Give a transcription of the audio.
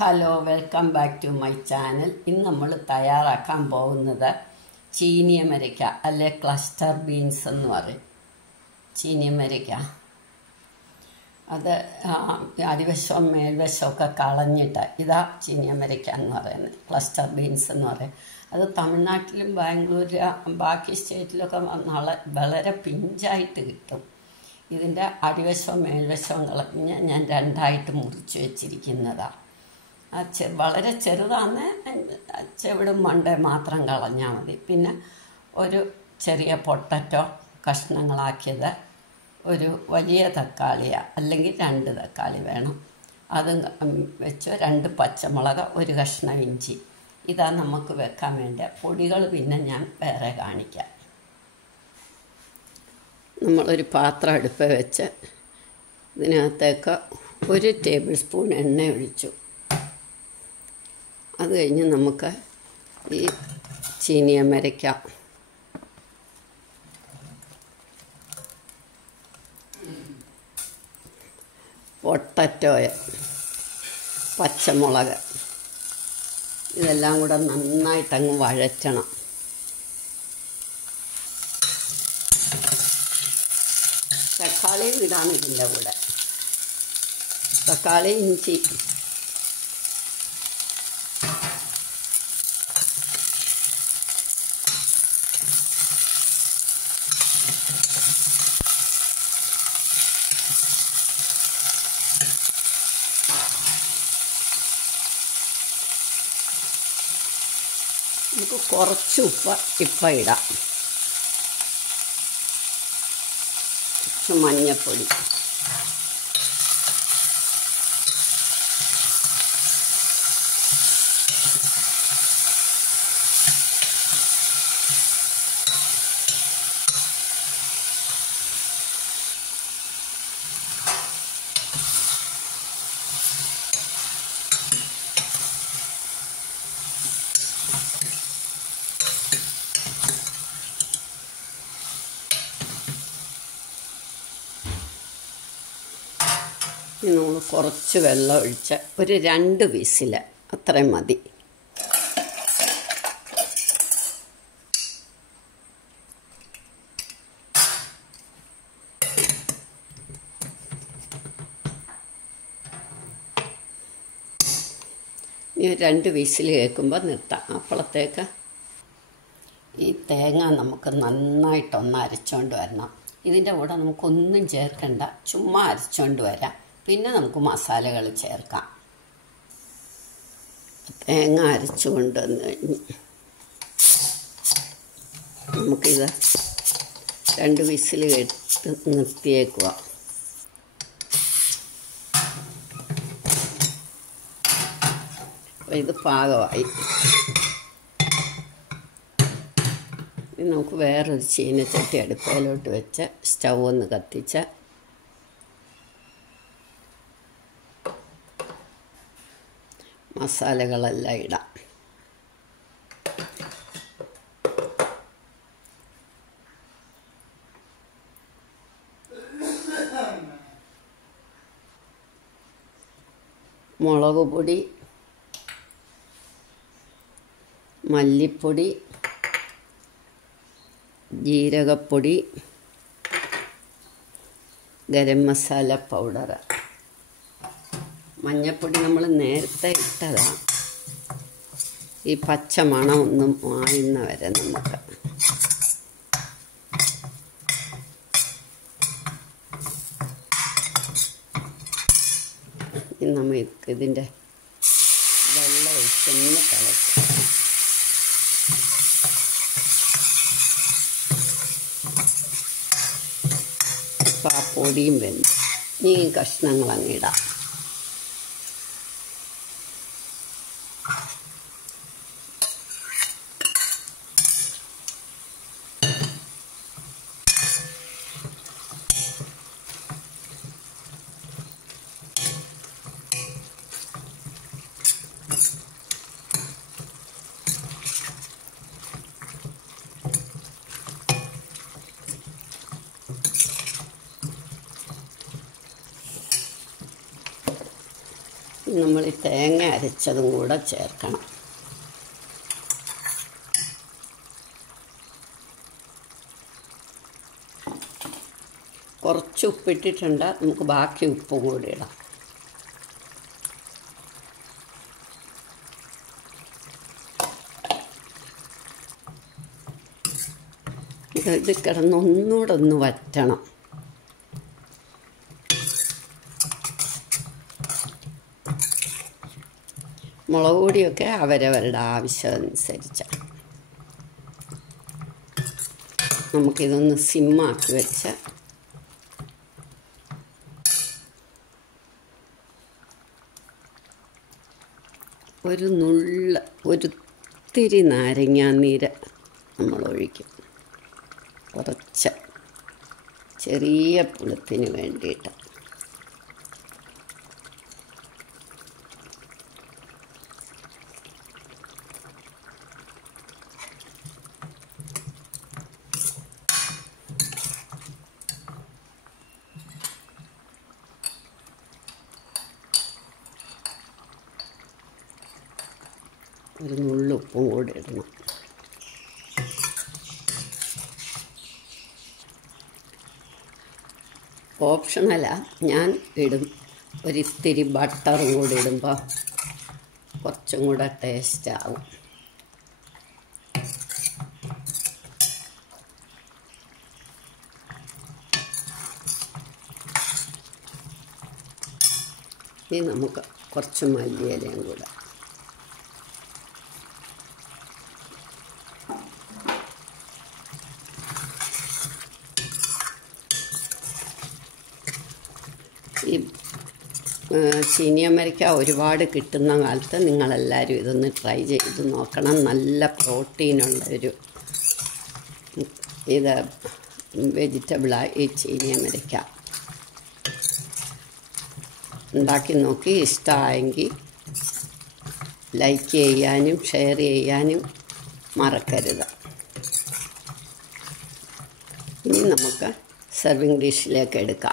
Hello, welcome back to my channel. ഇന്ന് നമ്മൾ തയ്യാറാക്കാൻ പോകുന്നത് ചീനിയമരയ്ക്ക അല്ലെ ക്ലസ്റ്റർ ബീൻസ് എന്ന് പറയും. ചീനിയമരയ്ക്ക അത് അടിവശവും മേൽവശമൊക്കെ കളഞ്ഞിട്ട് ഇതാ ചീനിയമരയ്ക്ക എന്ന് പറയുന്നത്. ക്ലസ്റ്റർ ബീൻസ് എന്ന് പറയും. അത് തമിഴ്നാട്ടിലും ബാംഗ്ലൂർ ബാക്കി സ്റ്റേറ്റിലൊക്കെ വളരെ പിഞ്ചായിട്ട് കിട്ടും. ഇതിൻ്റെ അടിവശവും മേൽവശവും കളഞ്ഞ് ഞാൻ രണ്ടായിട്ട് മുറിച്ച് വെച്ചിരിക്കുന്നതാണ്. വളരെ ചെറുതാണ്. ചെവിടും മണ്ട മാത്രം കളഞ്ഞാൽ മതി. പിന്നെ ഒരു ചെറിയ പൊട്ടറ്റോ കഷ്ണങ്ങളാക്കിയത്, ഒരു വലിയ തക്കാളിയ അല്ലെങ്കിൽ 2 തക്കാളി വേണം, അതും വെച്ച് 2 പച്ചമുളക്, ഒരു കഷ്ണം ഇഞ്ചി. ഇതാ നമുക്ക് വെക്കാൻ വേണ്ട പൊടികൾ. പിന്നെ ഞാൻ വേറെ കാണിക്കാം. നമ്മളൊരു പാത്രം അടുപ്പ് വെച്ച് ഇതിനകത്തേക്ക് 1 ടേബിൾ സ്പൂൺ എണ്ണ ഒഴിച്ചു. അത് കഴിഞ്ഞ് നമുക്ക് ഈ ചീനിയമരയ്ക്ക പൊട്ടറ്റോയ പച്ചമുളക് ഇതെല്ലാം കൂടെ നന്നായിട്ടങ്ങ് വഴറ്റണം. തക്കാളിയും ഇടാണ് ഇതിൻ്റെ കൂടെ. തക്കാളി, ഇഞ്ചി, നമുക്ക് കുറച്ച് ഉപ്പ് ഇടാം, കുറച്ച് മഞ്ഞൾപ്പൊടി, നമ്മൾ കുറച്ച് വെള്ളം ഒഴിച്ച് ഒരു 2 വിസിൽ അത്രയും മതി. ഇനി 2 വിസിൽ കേൾക്കുമ്പോൾ നിർത്താം. അപ്പോഴത്തേക്ക് ഈ തേങ്ങ നമുക്ക് നന്നായിട്ടൊന്ന് അരച്ചുകൊണ്ട് വരണം. ഇതിൻ്റെ കൂടെ നമുക്കൊന്നും ചേർക്കണ്ട, ചുമ്മാ അരച്ചുകൊണ്ട് വരാം. പിന്നെ നമുക്ക് മസാലകൾ ചേർക്കാം. തേങ്ങ അരച്ചു കൊണ്ടുവന്ന് കഴിഞ്ഞ് നമുക്കിത് 2 വിസിൽ കേട്ട് നിർത്തിയേക്കുക. അപ്പോൾ ഇത് പാകമായി. നമുക്ക് വേറൊരു ചീനച്ചട്ടി അടുപ്പയിലോട്ട് വെച്ച് സ്റ്റൗ ഒന്ന് കത്തിച്ച് മസാലകളെല്ലാം ഇടാം. മുളക് പൊടി, മല്ലിപ്പൊടി, ജീരകപ്പൊടി, ഗരം മസാല പൗഡർ, മഞ്ഞൾപ്പൊടി നമ്മൾ നേരത്തെ ഇട്ടതാണ്. ഈ പച്ച മണം ഒന്നും മായുന്ന വരെ നമുക്ക് നമ്മൾ ഇതിൻ്റെ വെള്ളം ഒഴിച്ചൊന്ന് തിളച്ച് ഇപ്പം ആ പൊടിയും വെന്ത് ഈ കഷ്ണങ്ങൾ അങ്ങിടാം. നമ്മൾ ഈ തേങ്ങ അരച്ചതും കൂടെ ചേർക്കണം. കുറച്ച് ഉപ്പിട്ടിട്ടുണ്ട്, നമുക്ക് ബാക്കി ഉപ്പും കൂടി ഇടാം. ഇത് കിടന്ന് ഒന്നുകൂടെ ഒന്ന് വറ്റണം. മുളക് പൊടിയൊക്കെ അവരവരുടെ ആവശ്യമനുസരിച്ച്. നമുക്കിതൊന്ന് സിമ്മാക്കി വെച്ച് ഒരിത്തിരി നാരങ്ങാനീര് നമ്മൾ ഒഴിക്കും. കുറച്ച് ചെറിയ പുളിപ്പിന് വേണ്ടിയിട്ട്. ഒരു നുള്ളുപ്പും കൂടി ഇടണം. ഓപ്ഷണലാണ്, ഞാൻ ഇടും. ഒരിത്തിരി ബട്ടറും കൂടി ഇടുമ്പോൾ കുറച്ചും കൂടെ ടേസ്റ്റാവും. ഇനി നമുക്ക് കുറച്ച് മല്ലിയിലയും കൂടെ. ഈ ചീനിയമരിക്ക ഒരുപാട് കിട്ടുന്ന കാലത്ത് നിങ്ങളെല്ലാവരും ഇതൊന്ന് ട്രൈ ചെയ്ത് നോക്കണം. നല്ല പ്രോട്ടീനുള്ളൊരു ഇത് വെജിറ്റബിളാണ് ഈ ചീനിയമരിക്ക. ഉണ്ടാക്കി നോക്കി ഇഷ്ടമായെങ്കിൽ ലൈക്ക് ചെയ്യാനും ഷെയർ ചെയ്യാനും മറക്കരുത്. ഇനി നമുക്ക് സെർവിങ് ഡിഷിലേക്ക് എടുക്കാം.